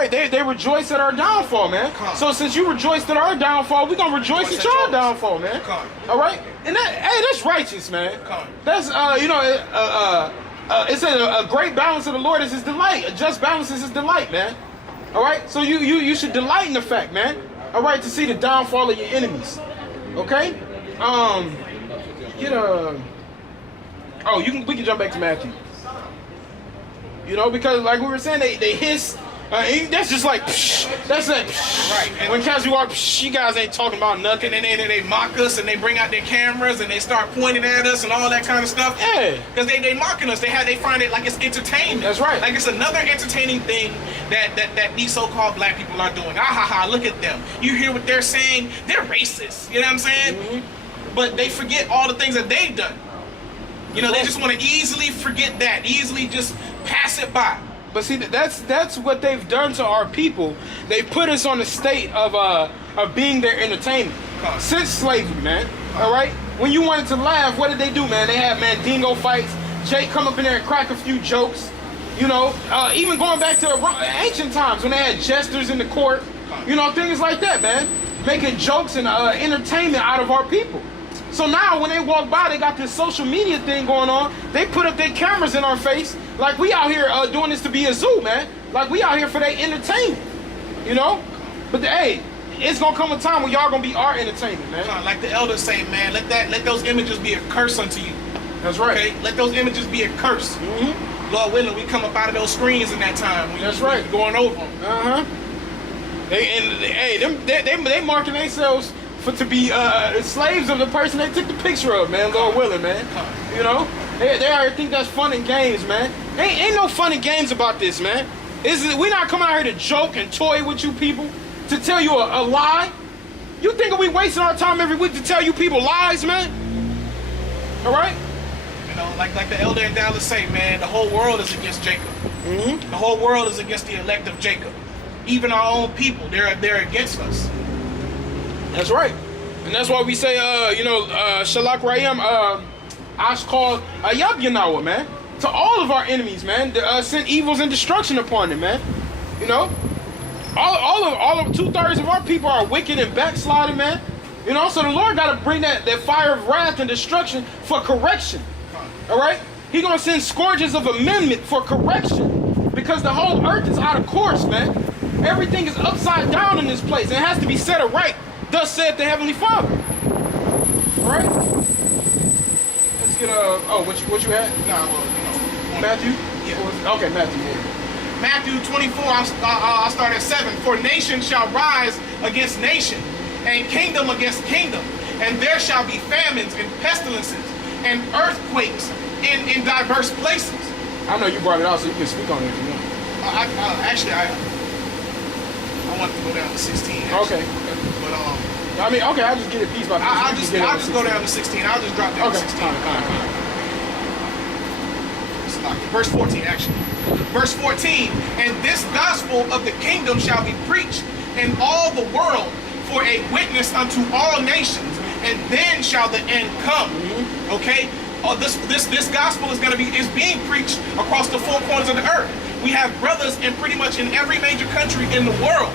Right, they rejoice at our downfall, man. So since you rejoiced at our downfall, we're gonna rejoice at your downfall, man. All right, and that's righteous, man. That's it said a great balance of the Lord is His delight. A just balance is His delight, man. All right, so you should delight in the fact, man. All right, to see the downfall of your enemies. Okay, we can jump back to Matthew. Because like we were saying, they hiss. That's just like, psh, that's like, psh. Right. And when cats walk, psh, you guys ain't talking about nothing. And then they mock us and they bring out their cameras and they start pointing at us and all that kind of stuff. Yeah. Because they mocking us. They find it like it's entertainment. That's right. Like it's another entertaining thing that these so-called black people are doing. Ah ha ha, look at them. You hear what they're saying? They're racist. You know what I'm saying? Mm-hmm. But they forget all the things that they've done. They just want to easily forget that. Easily just pass it by. But see, that's what they've done to our people. They put us on the state of being their entertainment since slavery, man. All right. When you wanted to laugh, what did they do, man? They had dingo fights. Jake come up in there and crack a few jokes. Even going back to ancient times when they had jesters in the court. Things like that, man. Making jokes and entertainment out of our people. So now when they walk by, they got this social media thing going on. They put up their cameras in our face like we out here doing this to be a zoo, man. Like we out here for their entertainment, But hey, it's gonna come a time when y'all gonna be our entertainment, man. Like the elders say, man, let those images be a curse unto you. That's right. Okay, let those images be a curse. Mm-hmm. Lord willing, we come up out of those screens in that time. That's right. Going over them. They marking themselves to be slaves of the person they took the picture of, man. Lord willing, man. They already think that's fun and games, man. Ain't no fun and games about this, man. We not coming out here to joke and toy with you people, to tell you a lie. You think we wasting our time every week to tell you people lies, man? All right? Like the elder in Dallas say, man, the whole world is against Jacob. Mm-hmm. The whole world is against the elect of Jacob. Even our own people, they're against us. That's right. And that's why we say, Shalak Rayam, Ashkal Ayab Yanawa, man. To all of our enemies, man. Send evils and destruction upon them, man. All of 2/3 of our people are wicked and backsliding, man. So the Lord got to bring that fire of wrath and destruction for correction. All right? He going to send scourges of amendment for correction. Because the whole earth is out of course, man. Everything is upside down in this place. And it has to be set aright. Thus saith the Heavenly Father. All right? Let's get what you had? Matthew? Yeah. Okay, Matthew. Matthew 24, I'll start at 7. For nation shall rise against nation, and kingdom against kingdom. And there shall be famines and pestilences and earthquakes in diverse places. I know you brought it out, so you can speak on it if you want. I want to go down to 16. Actually. Okay. But I'll just get a piece by piece. I'll just go down to 16. I'll just drop down to 16. Fine. Verse 14, actually. Verse 14, and this gospel of the kingdom shall be preached in all the world for a witness unto all nations, and then shall the end come. Mm-hmm. Okay? This gospel is being preached across the four corners of the earth. We have brothers in pretty much in every major country in the world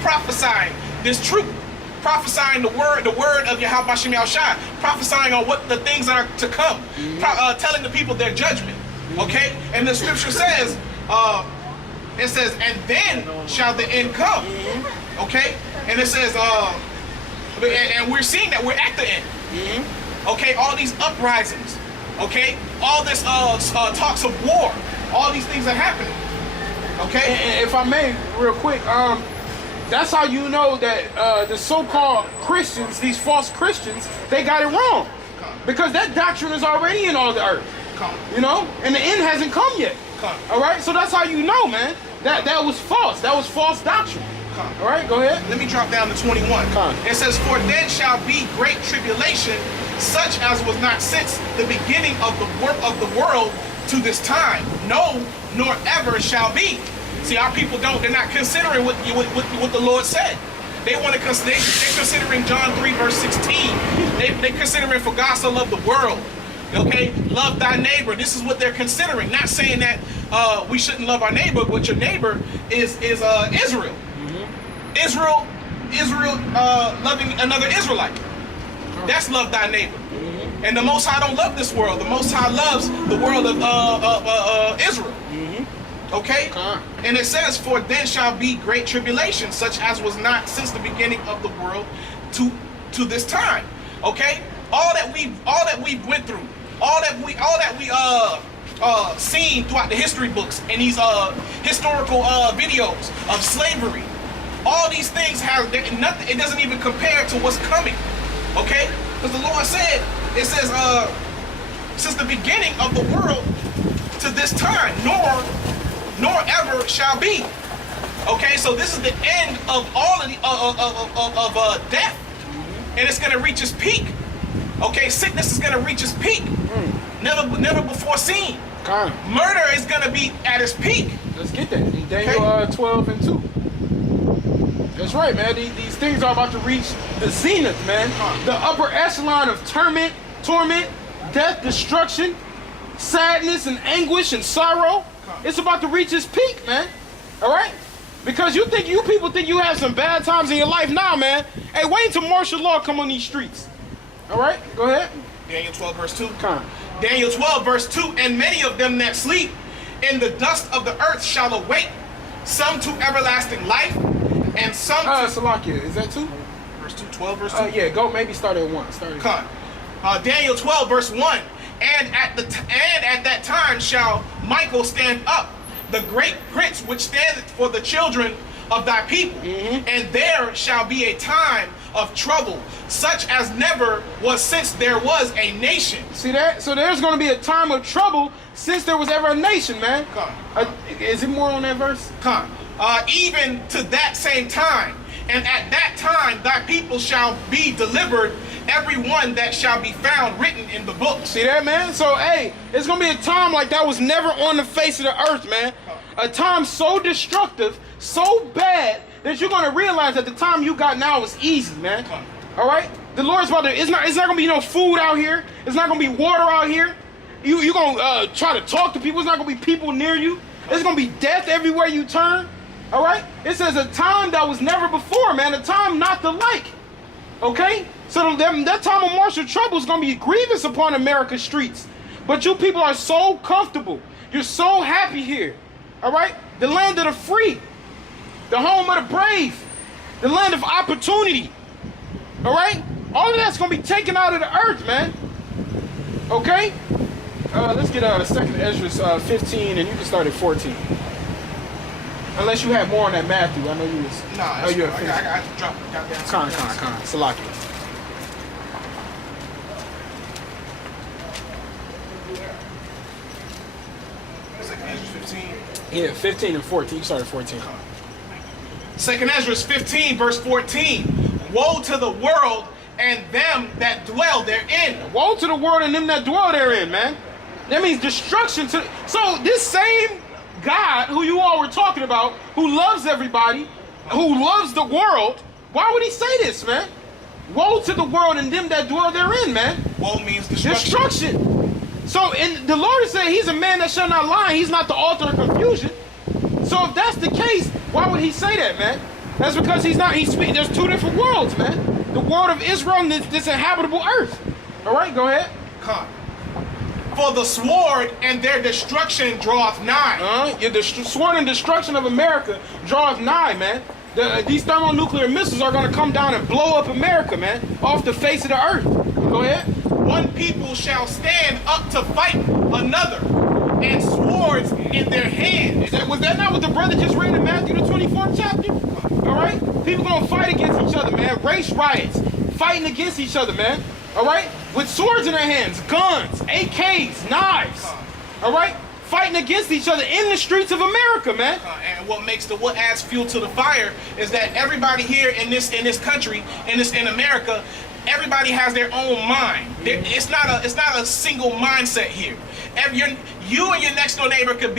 prophesying this truth, prophesying the word of Yahweh Bashem Yahushua, prophesying on what the things that are to come, telling the people their judgment. Okay, and the scripture says, and then shall the end come. Okay, and it says, and we're seeing that we're at the end. Okay, all these uprisings. Okay, all this talks of war. All these things are happening. Okay, and if I may, real quick, that's how you know that the so-called Christians, these false Christians, they got it wrong, because that doctrine is already in all the earth. And the end hasn't come yet. All right, so that's how you know, man. That was false. That was false doctrine. All right, go ahead. Let me drop down to 21. It says, for then shall be great tribulation, such as was not since the beginning of the world to this time, no, nor ever shall be. See, our people they're not considering what the Lord said. They're considering John 3 verse 16. They're considering for God so loved the world. Okay, love thy neighbor. This is what they're considering. Not saying that we shouldn't love our neighbor, but your neighbor is Israel. Israel loving another Israelite. That's love thy neighbor. And the Most High don't love this world. The Most High loves the world of Israel. Okay? And it says, for then shall be great tribulation, such as was not since the beginning of the world to this time. Okay? All that we went through, all that we seen throughout the history books and these historical videos of slavery, all these things have nothing. It doesn't even compare to what's coming. Okay? Because the Lord said, it says, since the beginning of the world to this time, nor ever shall be. Okay, so this is the end of all of the death, and it's gonna reach its peak. Okay, sickness is gonna reach its peak, never before seen. Murder is gonna be at its peak. Let's get that. Daniel 12 and 2. That's right, man. These things are about to reach the zenith, man. The upper echelon of torment, death, destruction, sadness, and anguish and sorrow. It's about to reach its peak, man. All right? Because you people think you have some bad times in your life now, man. Hey, wait until martial law come on these streets. All right? Go ahead. Daniel 12 verse 2. Daniel 12 verse 2. And many of them that sleep in the dust of the earth shall awake, some to everlasting life, and some to... Salakia, is that 2? Verse 2, 12 verse 2? Yeah, go maybe start at 1. Daniel 12 verse 1. And at that time shall Michael stand up, the great prince which standeth for the children of thy people. And there shall be a time of trouble, such as never was since there was a nation. See that? So there's going to be a time of trouble since there was ever a nation, man. Is it more on that verse? Even to that same time. And at that time thy people shall be delivered, every one that shall be found written in the book. See that, man? So, hey, it's going to be a time like that was never on the face of the earth, man. A time so destructive, so bad, that you're going to realize that the time you got now is easy, man. All right? The Lord's about to, it's not going to be no food out here. It's not going to be water out here. You're going to try to talk to people. It's not going to be people near you. There's going to be death everywhere you turn. All right? It says a time that was never before, man. A time not the like. Okay? So that time of martial trouble is going to be grievous upon America's streets. But you people are so comfortable. You're so happy here. All right? The land of the free. The home of the brave. The land of opportunity. All right? All of that's going to be taken out of the earth, man. Okay? Let's get 2nd Ezra 15, and you can start at 14. Unless you have more on that Matthew. I know you was... Nah, oh, you're I got to drop down. Con. Salakia. Ezra 15. Yeah, 15 and 14. You started 14. 2nd Ezra 15 verse 14. Woe to the world and them that dwell therein. Woe to the world and them that dwell therein, man. That means destruction to... So this same God who you all were talking about, who loves everybody, who loves the world, why would he say this, man? Woe to the world and them that dwell therein, man. Woe means destruction. Destruction. So, and the Lord is saying he's a man that shall not lie. He's not the author of confusion. So if that's the case, why would he say that, man? That's because there's two different worlds, man. The world of Israel and this inhabitable earth. All right, go ahead. Come. For the sword and their destruction draweth nigh. The sword and destruction of America draweth nigh, man. These thermonuclear missiles are going to come down and blow up America, man, off the face of the earth. Go ahead. One people shall stand up to fight another, and swords in their hands. Was that not what the brother just read in Matthew the 24th chapter? All right? People going to fight against each other, man. Race riots. Fighting against each other, man. All right? With swords in their hands, guns, AKs, knives. All right? Fighting against each other in the streets of America, man. And what adds fuel to the fire is that everybody here in this country, in America, everybody has their own mind. It's not a single mindset here. You and your next door neighbor can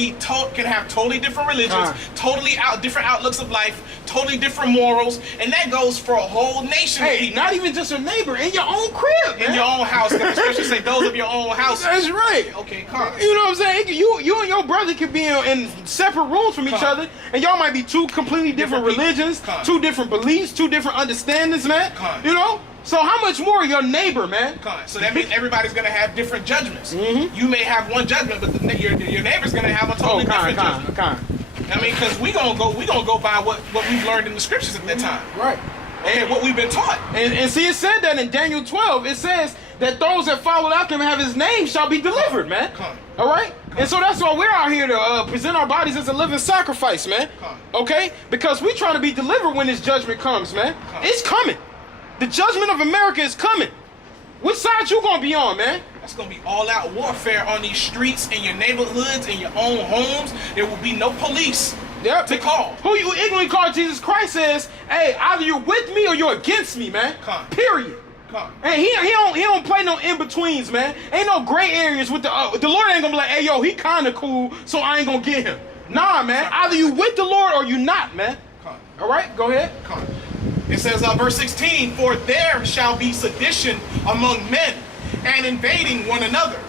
have totally different religions, different outlooks of life, totally different morals, and that goes for a whole nation. Hey, not even just your neighbor, in your own crib, man. In your own house, especially say those of your own house. That's right. Okay, calm. You know what I'm saying? You and your brother could be in separate rooms from each other, and y'all might be two completely different religions, two different beliefs, two different understandings, man. You know? So how much more your neighbor, man? So that means everybody's gonna have different judgments. You may have one judgment, but your neighbor's gonna have a totally different judgment. I mean, because we gonna go by what we've learned in the scriptures at that time. Right. And what we've been taught. And see, it said that in Daniel 12. It says that those that followed after him have his name shall be delivered, man. All right? And so that's why we're out here to present our bodies as a living sacrifice, man. Okay? Because we're trying to be delivered when this judgment comes, man. It's coming. The judgment of America is coming. Which side you gonna be on, man? That's gonna be all-out warfare on these streets, in your neighborhoods, in your own homes. There will be no police to call. Who you ignorantly call Jesus Christ says, hey, either you're with me or you're against me, man. Period. And he don't play no in-betweens, man. Ain't no gray areas with the Lord ain't gonna be like, hey, yo, he kinda cool, so I ain't gonna get him. Nah, man. Either you with the Lord or you not, man. All right, go ahead. It says, verse 16, for there shall be sedition among men, and invading one another.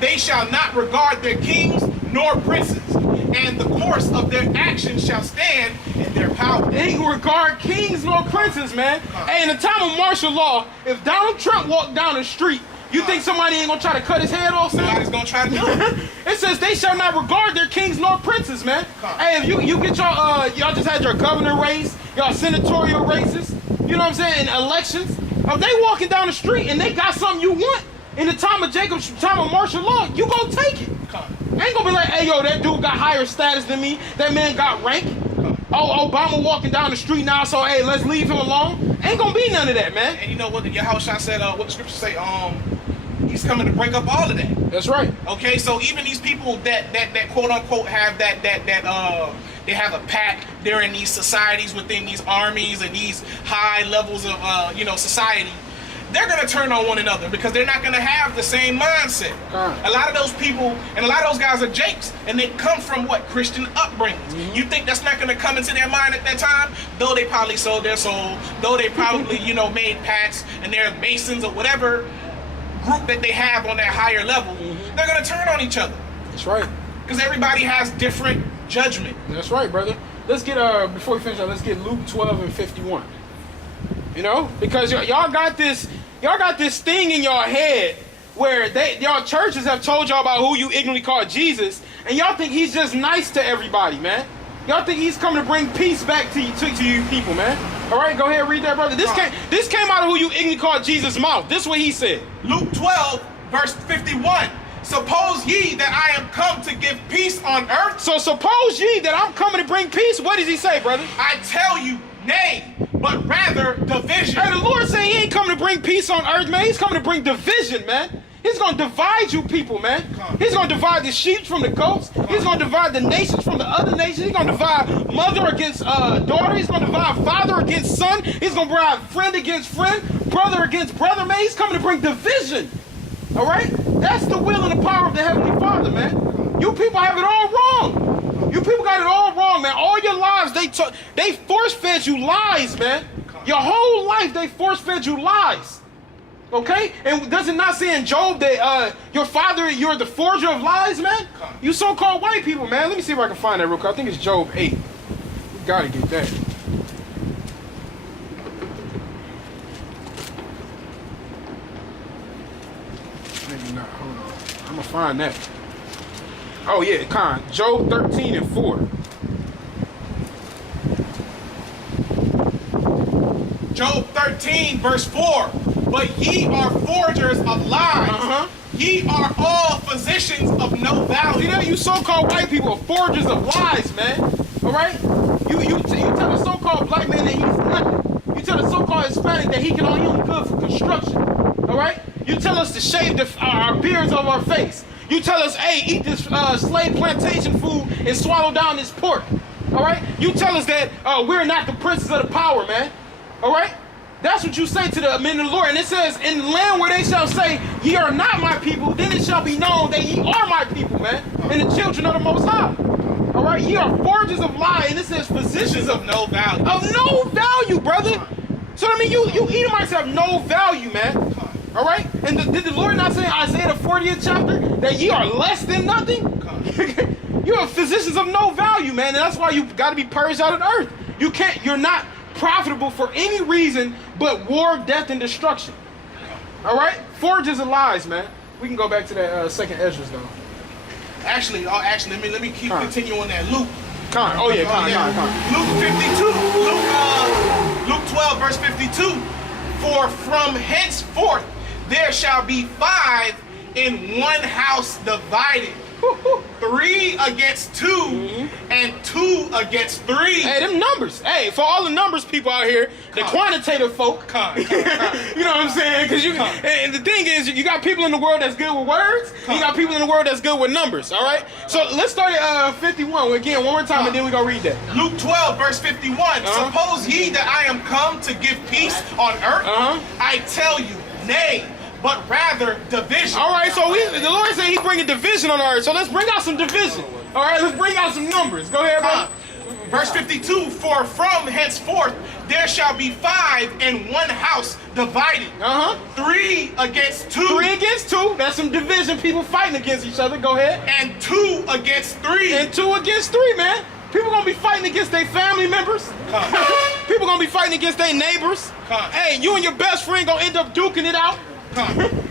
They shall not regard their kings nor princes, and the course of their actions shall stand in their power. They ain't regard kings nor princes, man. Hey, in the time of martial law, if Donald Trump walked down the street, you think somebody ain't gonna try to cut his head off, son? Somebody's gonna try to do it. It says they shall not regard their kings nor princes, man. Hey, if you get y'all just had your governor race, y'all senatorial races, you know what I'm saying, elections. If they walking down the street and they got something you want, in the time of Jacob's time of martial law, you gonna take it. Ain't gonna be like, hey, yo, that dude got higher status than me, that man got rank. Oh, Obama walking down the street now, so hey, let's leave him alone. Ain't gonna be none of that, man. And you know what Yahushua said, what the scriptures say, he's coming to break up all of that. That's right. Okay, so even these people that quote unquote have they have a pack, they're in these societies within these armies and these high levels of society, they're gonna turn on one another because they're not gonna have the same mindset. A lot of those people and a lot of those guys are jakes, and they come from what? Christian upbringings. You think that's not gonna come into their mind at that time? Though they probably sold their soul, though they probably made pacts and they're Masons or whatever group that they have on that higher level, they're gonna turn on each other. That's right. Because everybody has different judgment. That's right, brother. Let's get before we finish up, let's get Luke 12 and 51. You know, because y'all got this thing in your head where y'all churches have told y'all about who you ignorantly call Jesus, and y'all think he's just nice to everybody, man. Y'all think he's coming to bring peace back to you people, man. All right, go ahead and read that, brother. This came out of who you ignorantly call Jesus' mouth. This is what he said. Luke 12, verse 51. Suppose ye that I am come to give peace on earth. So suppose ye that I'm coming to bring peace. What does he say, brother? I tell you, nay, but rather division. Hey, the Lord saying he ain't coming to bring peace on earth, man. He's coming to bring division, man. He's going to divide you people, man. He's going to divide the sheep from the goats. He's going to divide the nations from the other nations. He's going to divide mother against daughter. He's going to divide father against son. He's going to divide friend against friend, brother against brother, man. He's coming to bring division. All right? That's the will and the power of the Heavenly Father, man. You people have it all wrong. You people got it all wrong, man. All your lives, they force-fed you lies, man. Your whole life, they force-fed you lies. Okay? And does it not say in Job that your father, you're the forger of lies, man? You so-called white people, man. Let me see if I can find that real quick. I think it's Job 8. We gotta get that. Maybe not. Hold on. I'm gonna find that. Oh yeah, Job 13 and 4. Job 13, verse 4. But ye are forgers of lies. Ye are all physicians of no value. See that? You so-called white people are forgers of lies, man. All right? You tell the so-called black man that he's nothing. You tell the so-called Hispanic that he only good for construction. All right? You tell us to shave our beards off our face. You tell us, hey, eat this slave plantation food and swallow down this pork. All right? You tell us that we're not the princes of the power, man. All right? That's what you say to the men of the Lord. And it says, in the land where they shall say, ye are not my people, then it shall be known that ye are my people, man, and the children of the Most High. All right, ye are forgers of lie, and it says physicians of no value. Of no value, brother. So I mean, you Edomites have no value, man. All right, and did the Lord not say in Isaiah the 40th chapter that ye are less than nothing? You are physicians of no value, man, and that's why you got to be purged out of the earth. You're not profitable for any reason but war, death, and destruction. All right, forgers of lies, man. We can go back to that second Esdras though. Actually, let me keep continuing that. Luke. Oh yeah, Luke 12 verse 52. For from henceforth there shall be 5 in one house divided. 3 against 2 and 2 against 3. Hey, them numbers. Hey, for all the numbers people out here, the quantitative folk. You know what I'm saying? Because and the thing is, you got people in the world that's good with words. You got people in the world that's good with numbers. All right. So let's start at 51 again, one more time, and then we gonna read that. Luke 12 verse 51. Suppose ye that I am come to give peace on earth? I tell you, nay, but rather division. All right, so the Lord said He bringing division on earth. So let's bring out some division. All right, let's bring out some numbers. Go ahead, brother. Verse 52. For from henceforth there shall be 5 in one house divided. 3 against 2. 3 against 2. That's some division. People fighting against each other. Go ahead. And 2 against 3. And 2 against 3, man. People gonna be fighting against their family members. People gonna be fighting against their neighbors. Hey, you and your best friend gonna end up duking it out.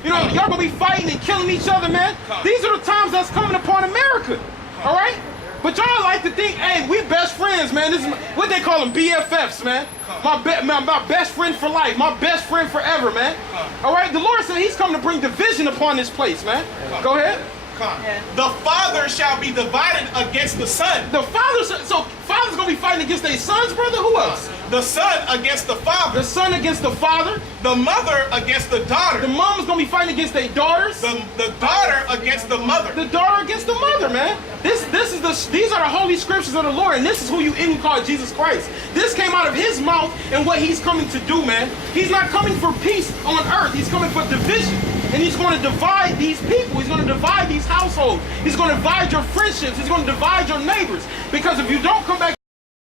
You know, y'all gonna be fighting and killing each other, man. These are the times that's coming upon America. All right? But y'all like to think, hey, we best friends, man. This is what they call them, BFFs, man. My best friend for life, my best friend forever, man. All right? The Lord said He's come to bring division upon this place, man. Go ahead. The father shall be divided against the son. The father, so father's gonna be fighting against their sons, brother? Who else? The son against the father. The son against the father. The mother against the daughter. The mom's gonna be fighting against their daughters. The daughter against the mother. The daughter against the mother, man. These are the holy scriptures of the Lord, and this is who you even call Jesus Christ. This came out of His mouth and what He's coming to do, man. He's not coming for peace on earth. He's coming for division. And He's going to divide these people. He's going to divide these households. He's going to divide your friendships. He's going to divide your neighbors. Because if you don't come back